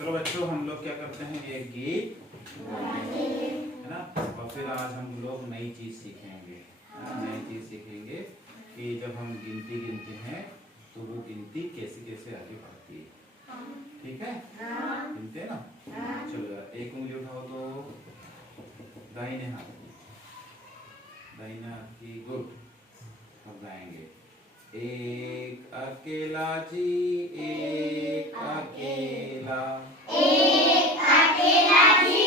चलो बच्चों, हम लोग क्या करते हैं, एक गीत है ना, और फिर आज हम लोग नई चीज सीखेंगे। नई चीज सीखेंगे कि जब हम गिनती गिनते हैं तो वो गिनती कैसे कैसे आगे बढ़ती है। ठीक है, गिनते हैं ना। चलो एक उंगली उठाओ तो दाहिने हाथ की, दाहिने हाथ की, गुड। अब गाएंगे, एक अकेला जी एक अकेला, एक अकेला जी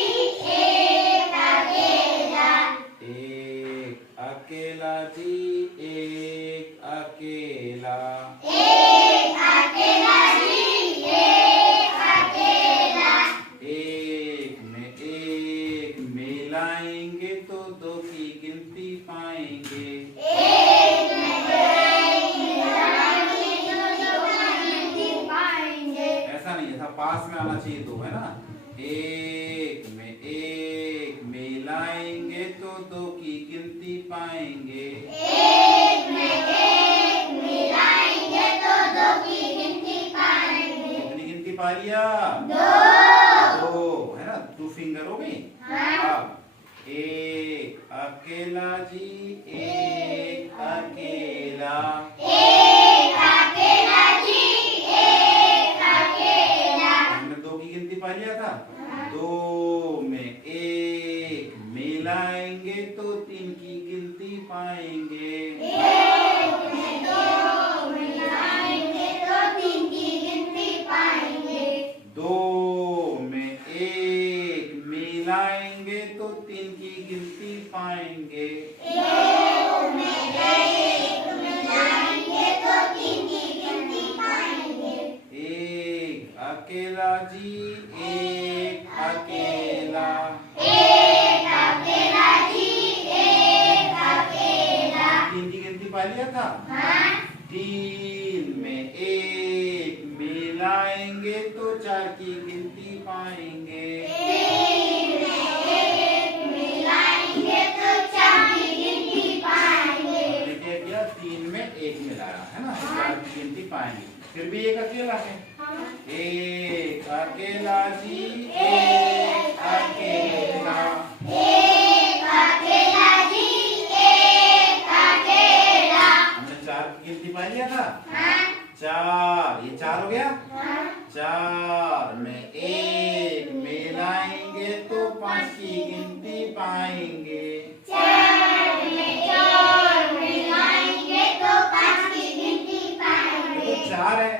एक अकेला, एक अकेला जी एक अकेला, एक अकेला जी एक अकेला, एक में एक मिलाएंगे तो दो की गिनती पाएंगे। एक में एक मिलाएंगे तो दो की गिनती पाएंगे। ऐसा नहीं, ऐसा पास में आना चाहिए दो, है ना। एक में एक मिलाएंगे तो दो की गिनती पाएंगे। एक में एक मिलाएंगे तो दो की गिनती पाएंगे। कितनी गिनती पा लिया? दो, है ना, 2 फिंगर हो गई। अब एक अकेला जी एक अकेला, एक अकेला जी एक अकेला, हमने दो की गिनती पा लिया था। दो में एक मिलाएंगे तो 3 की गिनती पाएंगे। एक में दो मिलाएंगे तो 3 की गिनती पाएंगे। दो में एक मिलाएंगे तो 3 की गिनती पाएंगे। एक में एक मिलाएंगे तो 3 की गिनती पाएंगे। एक अकेला जी एक अकेला, एक अकेला जी एक अकेला, 3 की गिनती पा लिया था। 3 में एक मिलाएंगे तो 4 की गिनती पाएंगे। 3 में एक मिलाएंगे तो 4 की गिनती पाएंगे। हमने क्या किया, 3 में एक मिलाया, है ना, 4 की गिनती पाएंगे। फिर भी एक अकेला है। एक अकेला जी एक अकेला, एक अकेला जी एक अकेला, हमने 4 की गिनती पा लिया था। 4, ये 4 हो गया। 4 में एक मिलाएंगे तो 5 की गिनती पाएंगे। 4 में 4 मिलाएंगे तो 5 की गिनती पाएंगे। तो 4 है,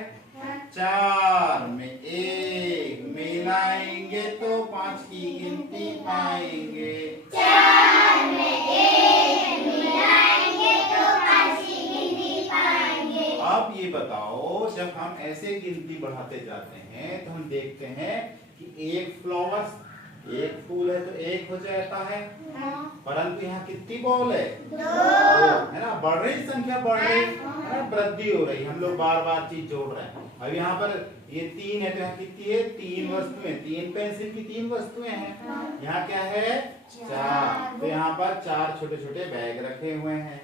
4 में एक मिलाएंगे तो 5 की गिनती पाएंगे। 4 में एक मिलाएंगे तो 5 की गिनती पाएंगे। अब ये बताओ, जब हम ऐसे गिनती बढ़ाते जाते हैं तो हम देखते हैं कि एक फ्लावर्स, एक फूल है तो एक हो जाता है, परंतु यहाँ कितनी बॉल है? 2, है ना। बढ़ रही संख्या, बढ़ रही है ना, वृद्धि हो रही। हम लोग बार बार चीज जोड़ रहे हैं। अब यहाँ पर ये 3 है तो यहाँ कितनी है? 3 वस्तुएं, 3 पेंसिल की 3 वस्तुएं हैं। यहाँ क्या है? 4। तो यहाँ पर 4 छोटे छोटे बैग रखे हुए हैं,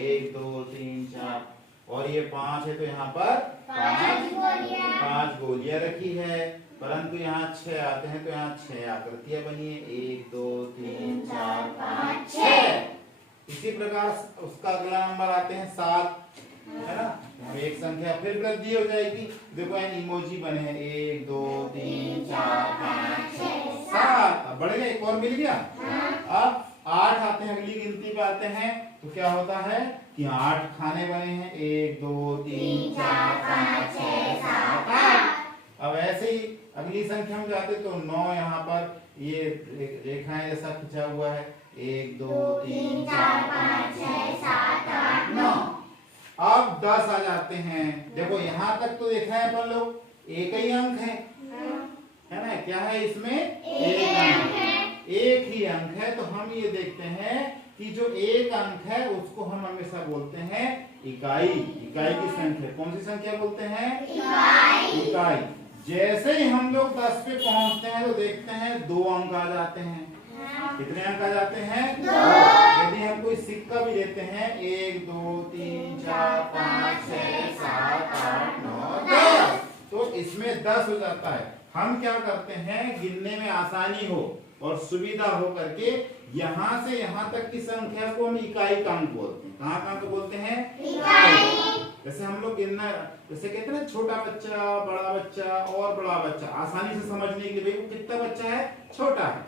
1 2 3 4, और ये 5 है तो यहाँ पर 5 गोलियां रखी है। परंतु यहाँ 6 आते हैं तो यहाँ 6 आकृतियां बनी है, 1 2 3 4 5 6। इसी प्रकार उसका अगला नंबर आते हैं 7, है ना। एक संख्या फिर वृद्धि हो जाएगी। देखो यहाँ इमोजी बने हैं, 1 2 3 4 5 6 7। अब बढ़ गया, एक और मिल गया। अब 8 आते हैं, अगली गिनती पे आते हैं तो क्या होता है कि 8 खाने बने हैं, 1 2 3 4 5 6 7 8। अब ऐसे ही अगली संख्या में जाते तो 9 यहाँ पर ये रेखाएं जैसा खिंचा हुआ है, 1 2 3 4 5 6 7 8 9। अब 10 आ जाते हैं। देखो यहाँ तक तो देखा है अपन लोग, एक ही अंक है ना। क्या है इसमें? एक अंक है, एक ही अंक है। तो हम ये देखते हैं कि जो एक अंक है उसको हम हमेशा बोलते हैं इकाई। इकाई की संख्या, कौन सी संख्या बोलते हैं? इकाई। जैसे ही हम लोग 10 पे पहुंचते हैं तो देखते हैं 2 अंक आ जाते हैं। कितने अंक आ जाते हैं? 2। यदि हम कोई सिक्का भी लेते हैं, 1 2 3 4 5 6 7 8 9 10, तो इसमें 10 हो जाता है। हम क्या करते हैं, गिनने में आसानी हो और सुविधा हो करके यहाँ से यहाँ तक की संख्या को हम इकाई का अंक बोलते हैं। कहाँ कहाँ को बोलते हैं, इकाई। जैसे हम लोग गिनना, जैसे कहते हैं ना छोटा बच्चा, बड़ा बच्चा और बड़ा बच्चा, आसानी से समझने के लिए वो कितना बच्चा है, छोटा है।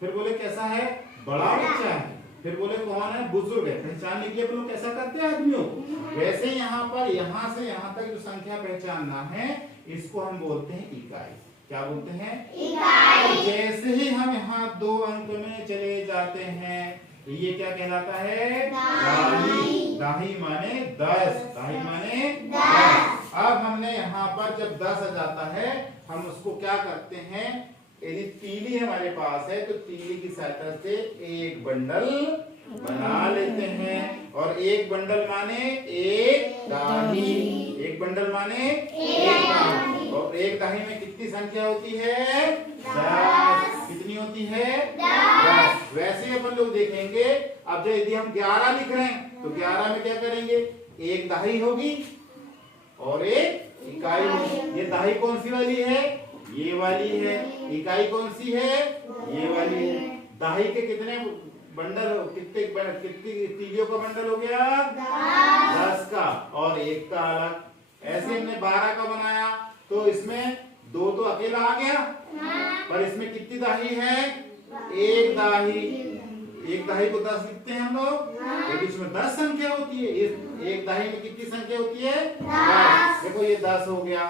फिर बोले कैसा है, बड़ा बच्चा है। फिर बोले कौन है, बुजुर्ग है। पहचानने के लिए लोग कैसा करते हैं आदमियों को। वैसे यहाँ पर यहाँ से यहाँ तक जो संख्या पहचानना है, इसको हम बोलते हैं इकाई। क्या बोलते हैं, इकाई। तो जैसे ही हम यहाँ 2 अंक में चले जाते हैं, ये क्या कहलाता है, दाही। दाही माने 10, दाही माने 10। अब हमने यहाँ पर जब 10 आ जाता है, हम उसको क्या करते हैं, यदि तीली हमारे पास है तो तीली की सहायता से एक बंडल बना लेते हैं। और एक बंडल माने एक दाही, एक बंडल माने एक दाही। और एक दाही में कितनी संख्या होती है, 10। कितनी होती है, 10। वैसे अपन लोग देखेंगे, अब जो यदि हम 11 लिख रहे हैं तो 11 में क्या करेंगे, एक दाही होगी और एक इकाई होगी। ये दाही कौन सी वाली है, ये वाली है। इकाई कौन सी है, ये वाली है। दाही के कितने बंडल, कितनी तीलियों का बंडल हो गया, 10 का, और एक का अलग। ऐसे हमने 12 का बनाया तो इसमें 2 तो अकेला आ गया, पर इसमें कितनी दाही है, एक दाही। एक दाही को 10 लिखते हैं हम लोग, तो इसमें 10 संख्या होती है। इस एक दाही में कितनी संख्या होती है, 10। देखो ये 10 हो गया,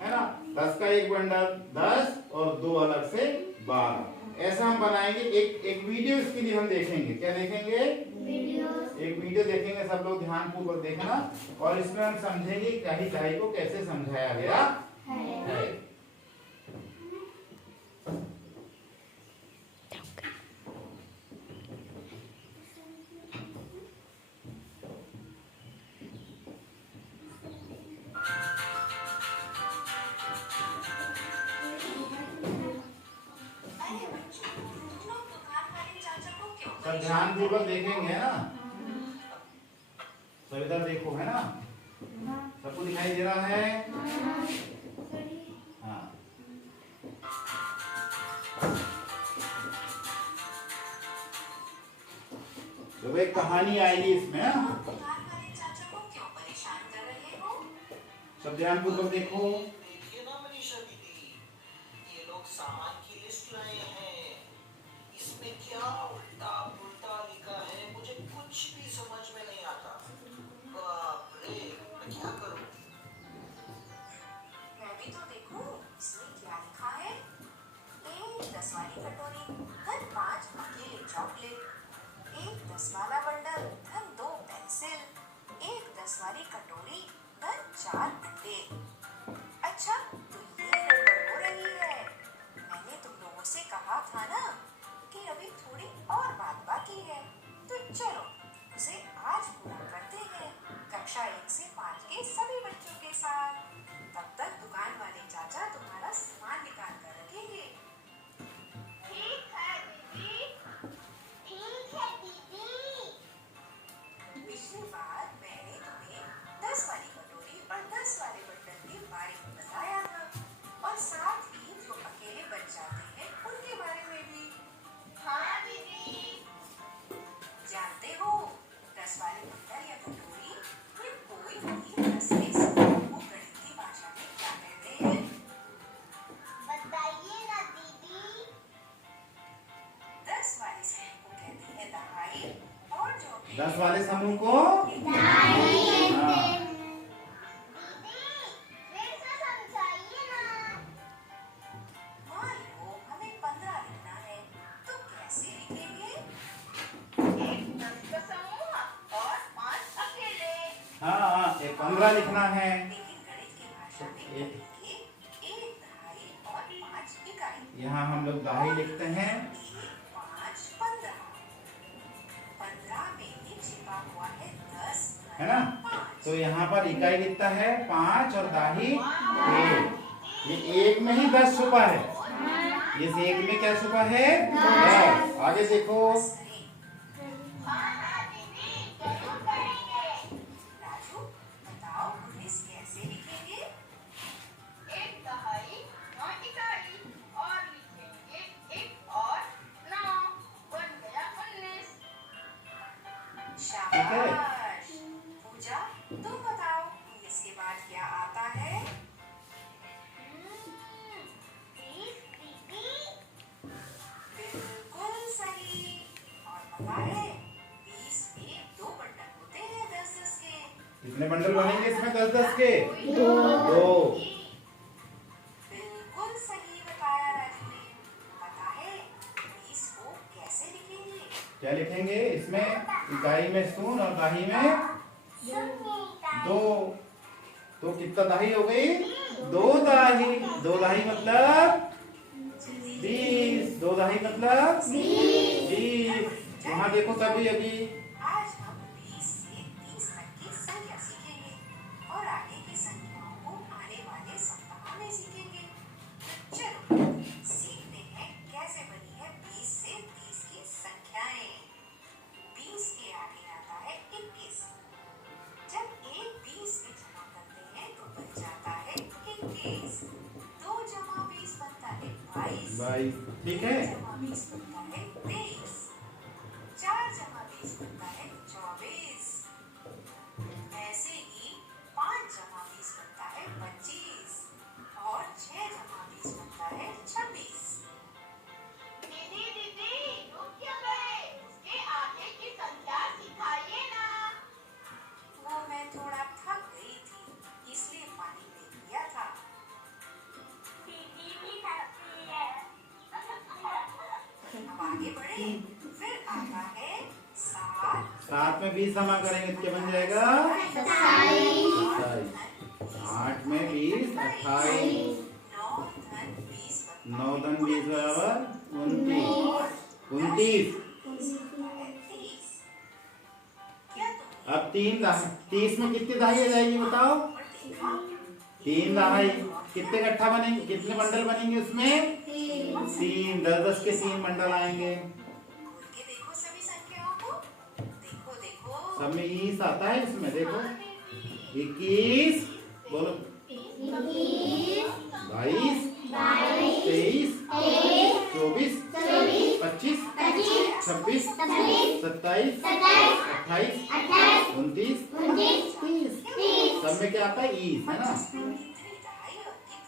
है ना। 10 का एक बंडल 10 और 2 अलग से 12। ऐसा हम बनाएंगे। एक वीडियो इसके लिए हम देखेंगे। क्या देखेंगे, एक वीडियो देखेंगे। सब लोग ध्यान पूर्वक देखना, और इसमें हम समझेंगे दाही दाही को कैसे समझाया गया है। सब ध्यान पूर्वक देखेंगे ना, सब इधर देखो, है ना, सबको दिखाई दे रहा है। हाँ, तो एक कहानी आएगी इसमें, सब ध्यान पूर्वक देखो। सामान की लिस्ट लाए हैं, इसमें क्या उल्टा पुल्टा लिखा है, मुझे कुछ भी समझ में नहीं आता। बाप रे, मैं क्या करूं? मैं भी तो देखूं इसमें क्या लिखा है। एक 10 वाली कटोरी, धन 5 अकेले चॉकलेट, एक 10 वाला बंडल, धन 2 पेंसिल, एक 10 वाली कटोरी, धन 4 अंडे। अच्छा, तो ये गड़बड़ हो रही है। मैंने तुम लोगों से कहा था ना कि अभी थोड़ी और बात बाकी है, तो चलो उसे आज पूरा करते हैं, कक्षा 1 से 5 के सभी बच्चों के साथ। तब तक दुकान वाले चाचा तुम्हारा सामान निकाल कर रखेंगे। ठीक है दीदी, ठीक है दीदी। पिछली बार मैंने तुम्हें 10 वाली कटोरी और 10 वाले बंडल के बारे में बताया था, और साथ ही जो अकेले बच जाते हैं उनके बारे में भी। हाँ दीदी। जानते हो 10 वाले बंडल या कटोरी में कोई भी 10 के समूह को गणितीय भाषा में क्या कहते हैं, बताइए ना दीदी। 10 वाले समूह को कहते हैं दहाई, और जो 10 वाले समूह को दाई कहते हाँ। हैं। दीदी, फिर से समझाइए ना। मान लो हमें 15 लिखना है, तो कैसे लिखेंगे? एक 10 का समूह और 5 अकेले। हाँ, एक 15 लिखना है। लेकिन गणित की भाषा में कहेंगे एक दहाई और 5 इकाई। यहाँ हम लोग दाही लिखते हैं। 5 15, 15 में ही छिपा हुआ है 10, है ना, तो यहाँ पर इकाई कितना है, 5 और दाही 1। ये एक में ही 10 छुपा है। इस एक में क्या छुपा है, 10। आगे देखो, हाँ हाँ दीदी, जरूर करेंगे। राजू बताओ 19 कैसे लिखेंगे? एक दहाई 9 इकाई। कितने बंडल बनेंगे इसमें 10-10 के? 2। बिल्कुल सही बताया राजू ने। पता है 20 को कैसे लिखेंगे? क्या लिखेंगे इसमें? इकाई में 0 और दाही में 2। तो कितना दाही हो गई? 2 दाही। 2 दाही मतलब 20। 2 दाही मतलब 20। वहां देखो सभी अभी आज हम 20 से 30 तक की संख्या सीखेंगे और आगे की संख्याओं को आने वाले सप्ताह में सीखेंगे। चलो सीखते हैं कैसे बनी है 20 से 30 की संख्याएं। 20 के आगे आता है 21। जब एक 20 में जमा करते हैं तो बन जाता है 21। 2 जमा 20 बनता है 22। 22। ठीक है। 3 जमा 20 बनता है 23। 4 जमा 20 बनता है 24। ऐसे ही 5 जमा 20 बनता है 25 और 6 जमा 20 बनता है 26। दीदी दीदी रुक क्यों गए? उसके आगे की संख्या सिखाइए ना। वो मैं थोड़ा थक गई थी इसलिए पानी दे दिया था। दीदी भी थकती है। अब आगे बढ़े। फिर आता है 7। 7 में 20 जमा करेंगे तो क्या बन जाएगा? 27। 8 में 20 28। 9 धन 20 बराबर 29। अब 30 में कितनी दहाई आ जाएगी बताओ? 3 दहाई। कितने इकट्ठा बनेंगे? कितने बंडल बनेंगे उसमें? 3। 10-10 के 3 बंडल आएंगे। देखो सभी संख्याओं को। देखो देखो। सब में 20 आता है इसमें देखो। 21 बोलो 22 23 24 25 26 27 28 29 30। सब में क्या आता है? ईस है ना।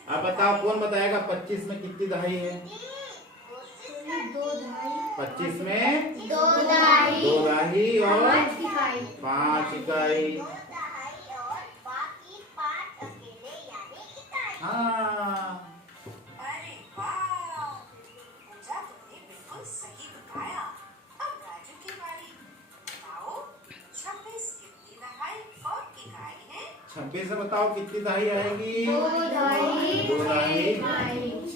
अब बताओ कौन बताएगा 25 में कितनी दहाई है? 25 में 2 दाही और 5 इकाई। दो दहाई और बाकी 5 अकेले यानी इकाई। हाँ अरे वाह पूजा तुमने बिल्कुल सही बताया। अब राजू की बारी। बताओ 26 कितनी दहाई और इकाई है? 26 से बताओ कितनी दहाई आएगी? 2 दाही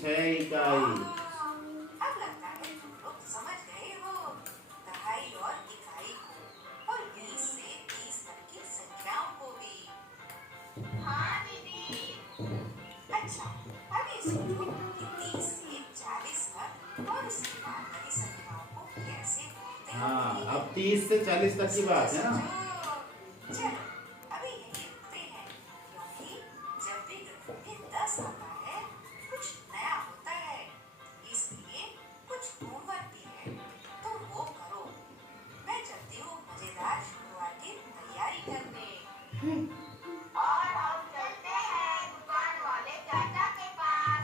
6 इकाई। अब लगता है तुम लोग समझ गए हो दहाई और इकाई को और 20 से 30 तक की संख्याओं को भी। हाँ दीदी। अच्छा अब ये सोचो कि 30 से 40 तक और उसके बाद वाली संख्याओं को कैसे बोलते हैं? हाँ अब 30 से 40 तक की बात है ना। चलो अभी यही रुकते हैं क्योंकि जब भी गणित में 10 आता है कुछ नया होता है इसलिए कुछ होमवर्क भी है तो वो करो। मैं चलती हूँ मजेदार शुरुआत की तैयारी करने। और हम चलते हैं दुकान वाले चाचा के पास।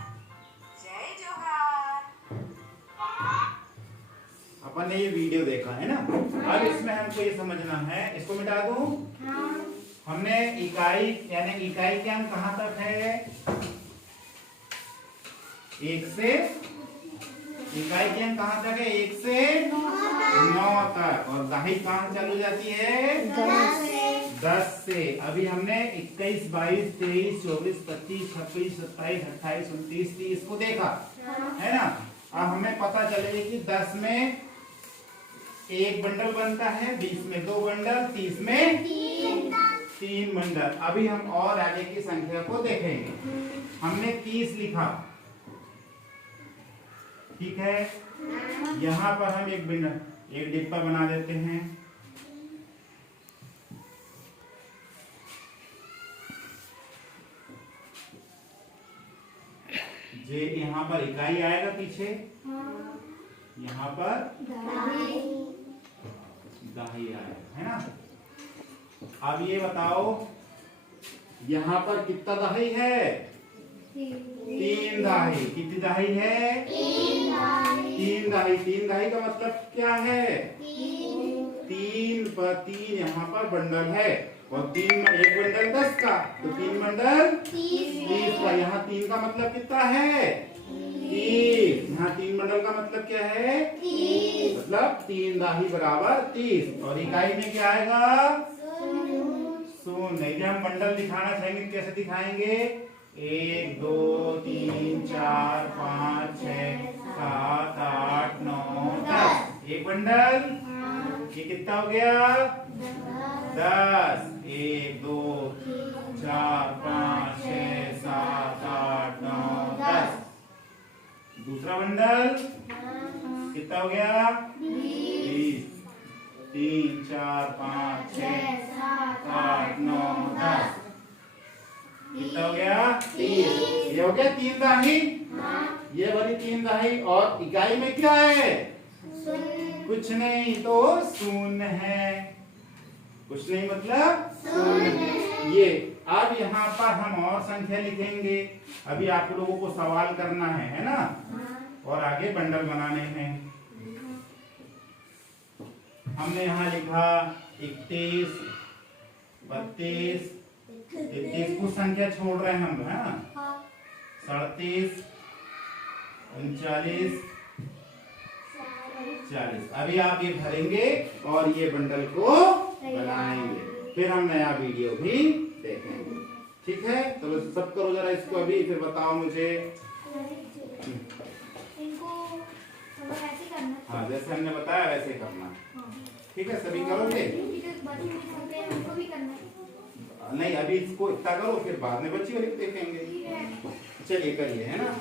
जय जोहार। अपन ने ये वीडियो देखा है ना। अब इसमें हमको ये समझना है, इसको मिटा दूं। हमने इकाई यानी इकाई के अंक कहाँ तक है? 1 से इकाई के अंक कहाँ तक है? 1 से 9 तक। और दहाई कहाँ चालू जाती है? 10 से। अभी हमने 21 22 23 24 25 26 27 28 29 30 को देखा है ना। अब हमें पता चलेगा कि 10 में 1 बंडल बनता है, 20 में 2 बंडल, 30 में 3 बंडल। अभी हम और आगे की संख्या को देखेंगे। हमने 30 लिखा, ठीक है। यहाँ पर हम एक डिब्बा बना देते हैं। जे यहाँ पर इकाई आएगा पीछे, यहाँ पर दहाई आएगा, है ना। अब ये बताओ यहाँ पर कितना दहाई है? 3 दहाई। कितनी दहाई है? 3 दहाई। 3 दहाई का मतलब क्या है? 3 पर 3 यहाँ पर बंडल है और एक बंडल 10 का, तो 3 बंडल 30 का। यहाँ 3 का मतलब कितना है? 30। यहाँ 3 बंडल का मतलब क्या है? 30। मतलब 3 दाही बराबर 30। और इकाई में क्या आएगा? शून्य। यदि हम बंडल दिखाना चाहेंगे कैसे दिखाएंगे? 1 2 3 4 5 6 7 8 9 10। एक बंडल, ये कितना हो गया? 10। 1 2 4 5 6 7 8 9 10। दूसरा बंडल कितना हो गया? 20। 3 4 5 6 7 8 9 10। कितना हो गया? 30। ये हो गया 3 दाही। ये वाली 3 दाही। और इकाई में क्या है? कुछ नहीं, तो शून्य है। कुछ नहीं मतलब शून्य। ये अब यहाँ पर हम और संख्या लिखेंगे। अभी आप लोगों को सवाल करना है ना? और आगे बंडल बनाने हैं। हमने यहाँ लिखा 31 32 33, कुछ संख्या छोड़ रहे हैं हम, है ना? 37 39 40। अभी आप ये भरेंगे और ये बंडल को बनाएंगे, फिर हम नया वीडियो भी देखेंगे। ठीक है, चलो सब करो जरा इसको अभी, फिर बताओ मुझे। हाँ, जैसे हमने बताया वैसे करना। ठीक है, सभी करोगे? नहीं, अभी इसको इतना करो, फिर बाद में बच्ची वाली देखेंगे। चलिए करिए, है ना?